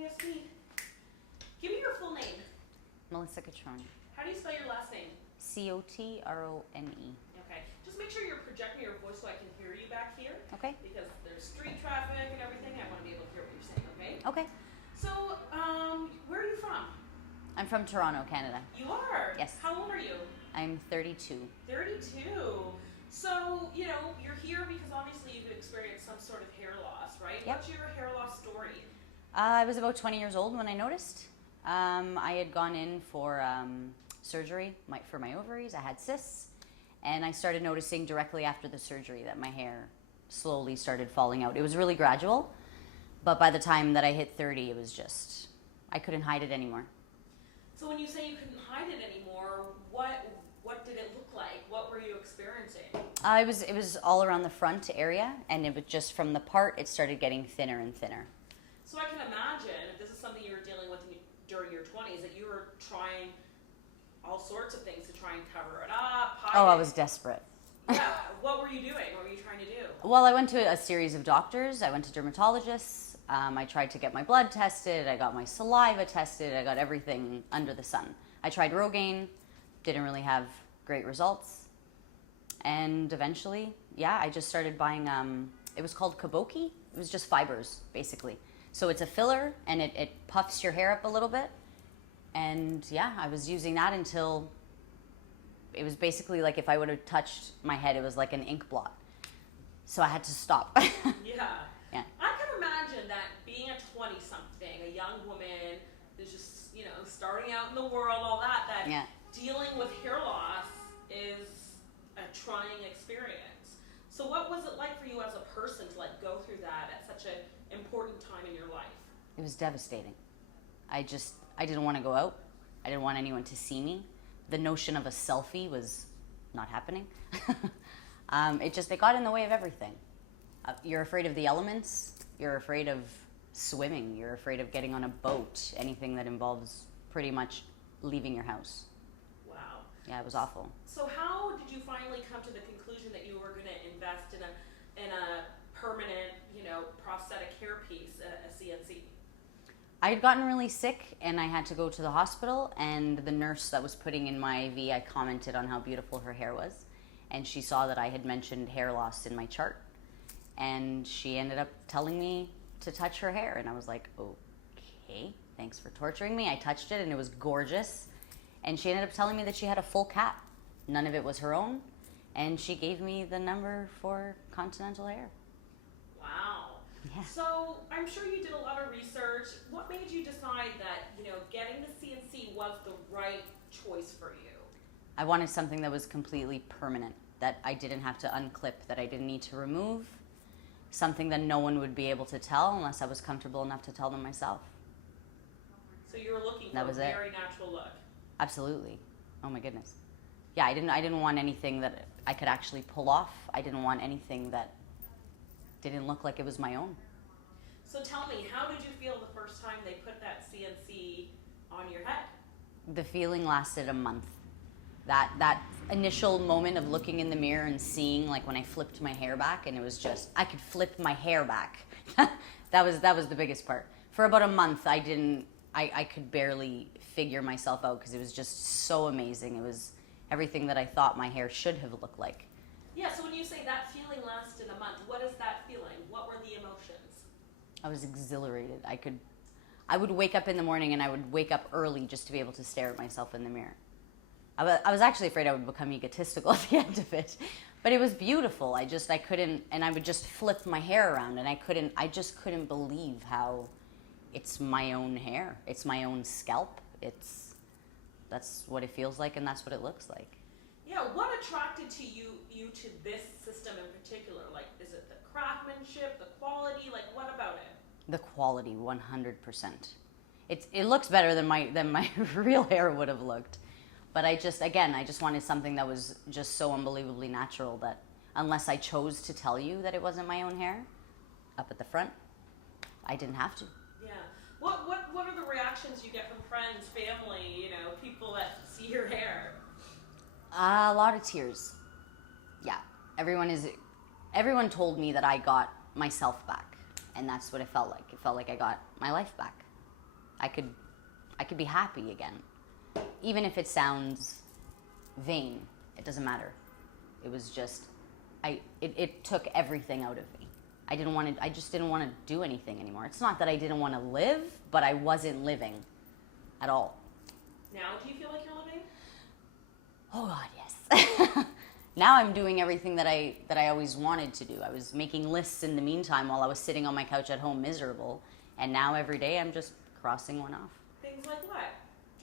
yes, me. Give me your full name. Melissa Cotrone. How do you spell your last name? Cotrone. Okay. Just make sure you're projecting your voice so I can hear you back here. Okay. Because there's street traffic and everything. I want to be able to hear what you're saying, okay? Okay. So, where are you from? I'm from Toronto, Canada. You are? Yes. How old are you? I'm 32. 32. So, you're here because obviously you've experienced some sort of hair loss, right? Yep. What's your hair loss story? I was about 20 years old when I noticed. I had gone in for surgery for my ovaries. I had cysts. And I started noticing directly after the surgery that my hair slowly started falling out. It was really gradual. But by the time that I hit 30, it was just, I couldn't hide it anymore. So when you say you couldn't hide it anymore, what did it look like? What were you experiencing? It was all around the front area, and it was just from the part, it started getting thinner and thinner. So I can imagine, if this is something you were dealing with during your 20s, that you were trying all sorts of things to try and cover it up, hide Oh, it. I was desperate. Yeah, what were you doing? What were you trying to do? Well, I went to a series of doctors. I went to dermatologists. I tried to get my blood tested. I got my saliva tested. I got everything under the sun. I tried Rogaine. Didn't really have great results. And eventually, I just started buying, it was called Kabuki. It was just fibers, basically. So it's a filler, and it puffs your hair up a little bit. And I was using that until it was basically like if I would have touched my head, it was like an ink blot. So I had to stop. Yeah. I can imagine that being a 20-something, a young woman who's just, starting out in the world, all that dealing with hair loss is a trying experience. So what was it like for you as a person to go through that at such an important time in your life? It was devastating. I didn't want to go out. I didn't want anyone to see me. The notion of a selfie was not happening. It got in the way of everything. You're afraid of the elements. You're afraid of swimming. You're afraid of getting on a boat. Anything that involves pretty much leaving your house. Wow. Yeah, it was awful. So how did you finally come to the conclusion that you were going to invest in a permanent, prosthetic hair piece, a CNC? I had gotten really sick and I had to go to the hospital, and the nurse that was putting in my IV, I commented on how beautiful her hair was, and she saw that I had mentioned hair loss in my chart, and she ended up telling me to touch her hair, and I was like, okay, thanks for torturing me. I touched it and it was gorgeous, and she ended up telling me that she had a full cap. None of it was her own, and she gave me the number for Continental Hair. Wow. Yeah. So I'm sure you did a lot of research. What made you decide that, getting the CNC was the right choice for you? I wanted something that was completely permanent, that I didn't have to unclip, that I didn't need to remove, something that no one would be able to tell unless I was comfortable enough to tell them myself. So you were looking for a very natural look. Absolutely. Oh my goodness. Yeah, I didn't want anything that I could actually pull off. I didn't want anything that didn't look like it was my own. So tell me, how did you feel the first time they put that CNC on your head? The feeling lasted a month. That initial moment of looking in the mirror and seeing, like when I flipped my hair back, and it was just, I could flip my hair back. that was the biggest part. For about a month, I could barely figure myself out because it was just so amazing. It was everything that I thought my hair should have looked like. Yeah, so when you say that feeling lasted a month, what is that feeling? What were the emotions? I was exhilarated. I would wake up in the morning and I would wake up early just to be able to stare at myself in the mirror. I was actually afraid I would become egotistical at the end of it, but it was beautiful. I couldn't, and I would just flip my hair around, and I just couldn't believe how it's my own hair. It's my own scalp. That's what it feels like, and that's what it looks like. Yeah, what attracted you to this system in particular? Like, is it the craftsmanship, the quality? Like, what about it? The quality, 100%. It looks better than my real hair would have looked. But I just wanted something that was just so unbelievably natural that unless I chose to tell you that it wasn't my own hair up at the front, I didn't have to. Yeah. What are the reactions you get from friends, family, people that see your hair? A lot of tears. Yeah. Everyone told me that I got myself back, and that's what it felt like. It felt like I got my life back. I could be happy again. Even if it sounds vain, it doesn't matter. It was just, it took everything out of me. I just didn't want to do anything anymore. It's not that I didn't want to live, but I wasn't living at all. Now, do you feel like you're living? Oh God, yes. Now I'm doing everything that I always wanted to do. I was making lists in the meantime while I was sitting on my couch at home miserable. And now every day I'm just crossing one off. Things like what?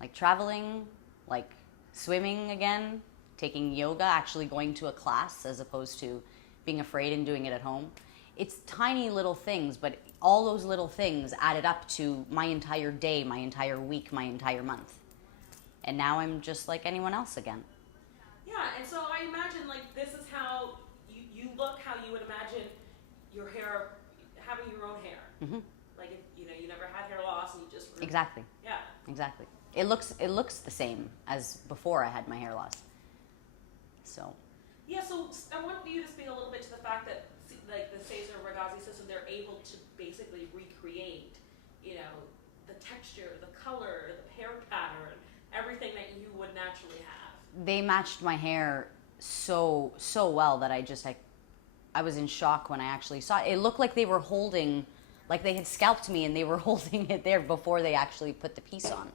Like traveling, like swimming again, taking yoga, actually going to a class as opposed to being afraid and doing it at home. It's tiny little things, but all those little things added up to my entire day, my entire week, my entire month. And now I'm just like anyone else again. Yeah, and so I imagine like this is how you look, how you would imagine your hair, having your own hair. Mm-hmm. Like if you never had hair loss and you just Exactly. Yeah. Exactly. It looks the same as before I had my hair loss. So. Yeah, so I want you to speak a little bit to the fact that like the Cesar Ragazzi system, they're able to basically recreate, the texture, the color, the hair pattern, everything that you would naturally have. They matched my hair so well that I was in shock when I actually saw it. It looked like they were holding, like they had scalped me and they were holding it there before they actually put the piece on.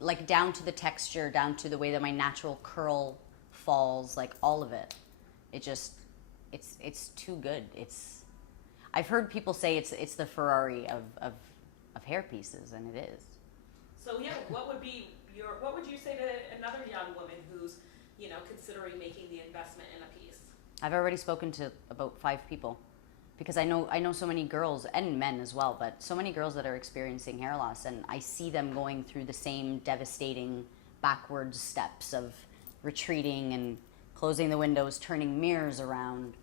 Like down to the texture, down to the way that my natural curl falls, like all of it. It's too good. I've heard people say it's the Ferrari of hair pieces, and it is. So yeah, what would you say to another young woman who's, considering making the investment in a piece? I've already spoken to about 5 people because I know so many girls and men as well, but so many girls that are experiencing hair loss, and I see them going through the same devastating backwards steps of retreating and closing the windows, turning mirrors around.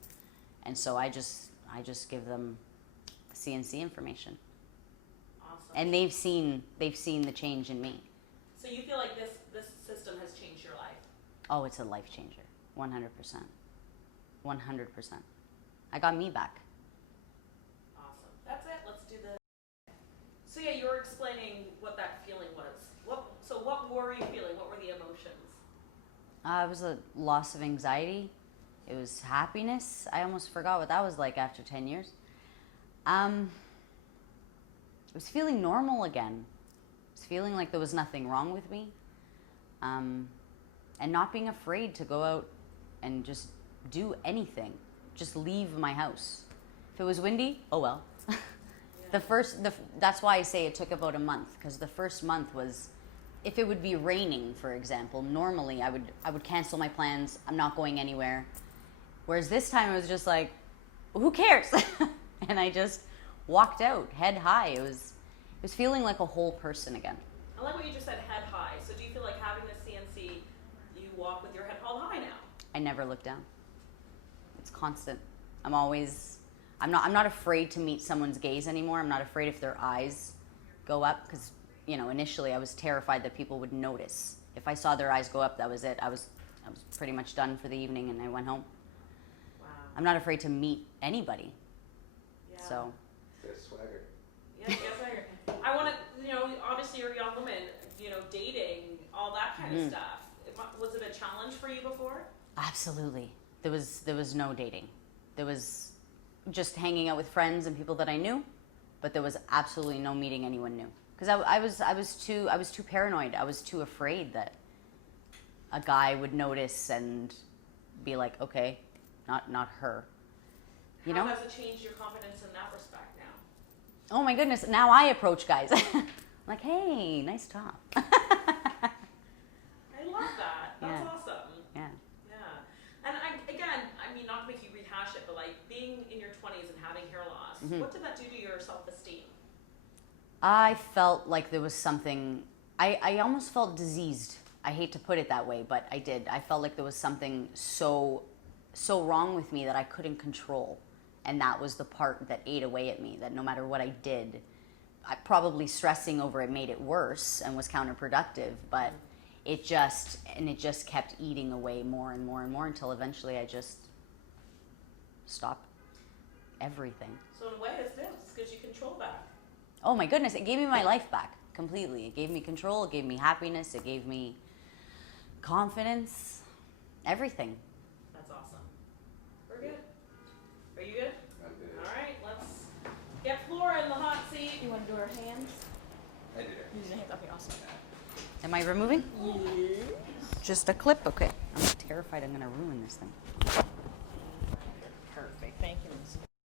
And so I just give them CNC information. Awesome. And they've seen the change in me. So you feel like this system has changed your life? Oh, it's a life changer. 100%. 100%. I got me back. Awesome. That's it. Let's do the... So yeah, you were explaining what that feeling was. What were you feeling? What were the emotions? It was a loss of anxiety. It was happiness. I almost forgot what that was like after 10 years. It was feeling normal again. It was feeling like there was nothing wrong with me. And not being afraid to go out and just do anything. Just leave my house. If it was windy, oh well. That's why I say it took about a month, because the first month was, if it would be raining, for example, normally I would cancel my plans. I'm not going anywhere. Whereas this time it was just like, who cares? And I just walked out, head high. It was feeling like a whole person again. I like what you just said, head high. So do you feel like having the CNC, you walk with your head held high now? I never look down. It's constant. I'm not afraid to meet someone's gaze anymore. I'm not afraid if their eyes go up, because initially I was terrified that people would notice. If I saw their eyes go up, that was it. I was pretty much done for the evening, and I went home. Wow. I'm not afraid to meet anybody. Yeah. So. There's swagger. Yeah, swagger. I want to, obviously you're a young woman, dating, all that kind of stuff. Was it a challenge for you before? Absolutely. There was no dating. There was just hanging out with friends and people that I knew, but there was absolutely no meeting anyone new. Because I was too paranoid. I was too afraid that a guy would notice and be like, okay, not her. How has it changed your confidence in that respect now? Oh my goodness! Now I approach guys. I'm like, hey, nice top. I love that. That's awesome. Yeah. Yeah. And not to make you rehash it, but like being in your 20s and having hair loss, what did that do to your self-esteem? I felt like there was something, I almost felt diseased. I hate to put it that way, but I did. I felt like there was something so wrong with me that I couldn't control. And that was the part that ate away at me, that no matter what I did, probably stressing over it made it worse and was counterproductive, but it just kept eating away more and more and more until eventually I just stopped everything. So in a way it's this, because you control that. Oh my goodness, it gave me my life back completely. It gave me control. It gave me happiness. It gave me confidence. Everything. That's awesome. We're good. Are you good? I'm good. All right, let's get Flora in the hot seat. You want to do our hands? I did it. Use the hands. Okay, awesome. Am I removing? Yeah. Just a clip? Okay. I'm terrified I'm going to ruin this thing. Perfect. Thank you, Lucy.